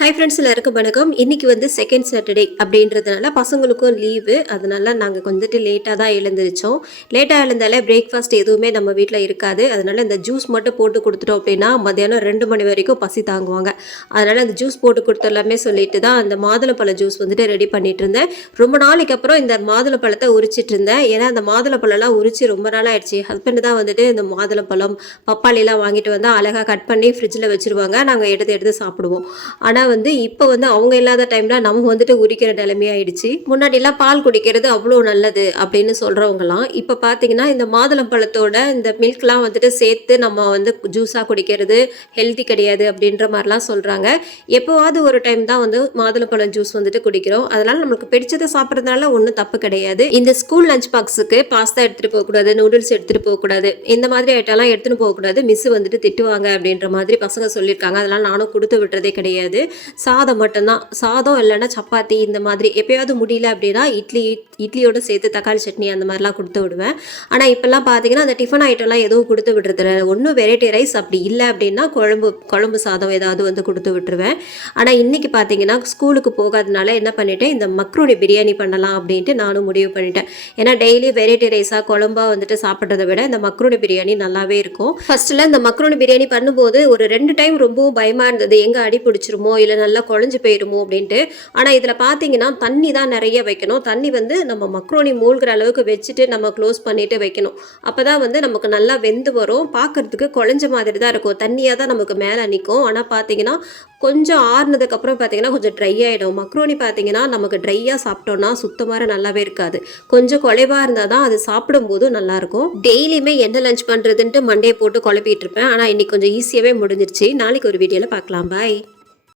Hi friends, எல்லாருக்கும் வணக்கம். இன்றைக்கி வந்து செகண்ட் சாட்டர்டே அப்படின்றதுனால பசங்களுக்கும் லீவு. அதனால நாங்கள் வந்துட்டு லேட்டாக தான் எழுந்திரிச்சோம். லேட்டாக எழுந்தாலே பிரேக்ஃபாஸ்ட் எதுவுமே நம்ம வீட்டில் இருக்காது. அதனால் இந்த ஜூஸ் மட்டும் போட்டு கொடுத்துட்டோம் அப்படின்னா மத்தியானம் 2 மணி வரைக்கும் பசி தாங்குவாங்க. அதனால் அந்த ஜூஸ் போட்டு கொடுத்துடலாமே சொல்லிட்டு தான் அந்த மாதுளப்பழ ஜூஸ் வந்துட்டு ரெடி பண்ணிட்டு இருந்தேன். ரொம்ப நாளைக்கு அப்புறம் இந்த மாதுளப்பழத்தை உரிச்சிட்டு இருந்தேன். ஏன்னா அந்த மாதுளப்பழம்லாம் உரிச்சு ரொம்ப நாள் ஆயிடுச்சு. ஹஸ்பண்ட் தான் வந்துட்டு இந்த மாதுளப்பழம் பப்பாளிலாம் வாங்கிட்டு வந்தால் அழகாக கட் பண்ணி ஃப்ரிட்ஜில் வச்சுருவாங்க. நாங்கள் எடுத்து சாப்பிடுவோம். ஆனால் வந்து இப்போ வந்து அவங்க இல்லாத டைம்ல நம்ம வந்துட்டு உரிக்கிற நிலைமையாயிடுச்சு. முன்னாடிலாம் பால் குடிக்கிறது அவ்வளோ நல்லது அப்படின்னு சொல்றவங்கலாம் இப்போ பார்த்தீங்கன்னா இந்த மாதுளம்பழத்தோட இந்த மில்க்லாம் வந்துட்டு சேர்த்து நம்ம வந்து ஜூஸாக குடிக்கிறது ஹெல்த்தி கிடையாது அப்படின்ற மாதிரிலாம் சொல்றாங்க. எப்போவாவது ஒரு டைம் தான் வந்து மாதுளம்பழம் ஜூஸ் வந்துட்டு குடிக்கிறோம். அதனால நமக்கு பிடிச்சதை சாப்பிட்றதுனால ஒன்றும் தப்பு கிடையாது. இந்த ஸ்கூல் லஞ்ச் பாக்ஸுக்கு பாஸ்தா எடுத்துட்டு போகக்கூடாது, நூடுல்ஸ் எடுத்துட்டு போகக்கூடாது, இந்த மாதிரி ஐட்டம்லாம் எடுத்துட்டு போகக்கூடாது, மிஸ் வந்துட்டு திட்டுவாங்க அப்படின்ற மாதிரி பசங்க சொல்லியிருக்காங்க. அதனால நானும் கொடுத்து விட்டுறதே கிடையாது. சாதம் மட்டும்தான், சாதம் இல்லைன்னா சப்பாத்தி இந்த மாதிரி எப்போயாவது முடியல அப்படின்னா இட்லியோட சேர்த்து தக்காளி சட்னி அந்த மாதிரிலாம் கொடுத்து விடுவேன். ஆனால் இப்போல்லாம் பார்த்தீங்கன்னா அந்த டிஃபன் ஐட்டம்லாம் எதுவும் கொடுத்து விடுறதில்ல. ஒன்றும் வெரைட்டி ரைஸ் அப்படி இல்லை அப்படின்னா குழம்பு சாதம் ஏதாவது வந்து கொடுத்து விட்டுருவேன். ஆனால் இன்றைக்கி பார்த்தீங்கன்னா ஸ்கூலுக்கு போகாதனால என்ன பண்ணிட்டேன், இந்த மக்ரூனி பிரியாணி பண்ணலாம் அப்படின்ட்டு நானும் முடிவு பண்ணிட்டேன். ஏன்னா டெய்லி வெரைட்டி ரைஸாக குழம்பா வந்துட்டு சாப்பிட்றத விட இந்த மக்ரூனி பிரியாணி நல்லாவே இருக்கும். ஃபர்ஸ்ட்டில் இந்த மக்ரூனி பிரியாணி பண்ணும்போது ஒரு 2 டைம் ரொம்பவும் பயமாக இருந்தது, எங்கே அடி பிடிச்சிருமோ இல்லை நல்லா குழஞ்சு போயிடுமோ அப்படின்ட்டு. ஆனால் இதில் பார்த்தீங்கன்னா தண்ணி தான் நிறைய வைக்கணும். தண்ணி வந்து நம்ம மக்ரோனி மூழ்கிற அளவுக்கு வச்சுட்டு நம்ம க்ளோஸ் பண்ணிட்டு வைக்கணும். அப்போ தான் வந்து நமக்கு நல்லா வெந்து வரும். பார்க்குறதுக்கு குழஞ்ச மாதிரி தான் இருக்கும், தண்ணியாக தான் நமக்கு மேலே நிற்கும். ஆனால் பார்த்தீங்கன்னா கொஞ்சம் ஆறுனதுக்கப்புறம் பார்த்தீங்கன்னா கொஞ்சம் ட்ரை ஆகிடும். மக்ரோனி பார்த்தீங்கன்னா நமக்கு ட்ரையாக சாப்பிட்டோன்னா சுத்தமாக நல்லாவே இருக்காது. கொஞ்சம் குலைவாக இருந்தால் தான் அது சாப்பிடும்போது நல்லாயிருக்கும். டெய்லியுமே என்ன லஞ்ச் பண்ணுறதுன்ட்டு மண்டே போட்டு குழப்பிட்டு இருப்பேன். ஆனால் இன்றைக்கி கொஞ்சம் ஈஸியாகவே முடிஞ்சிருச்சு. நாளைக்கு ஒரு வீடியோவில் பார்க்கலாம். பாய்.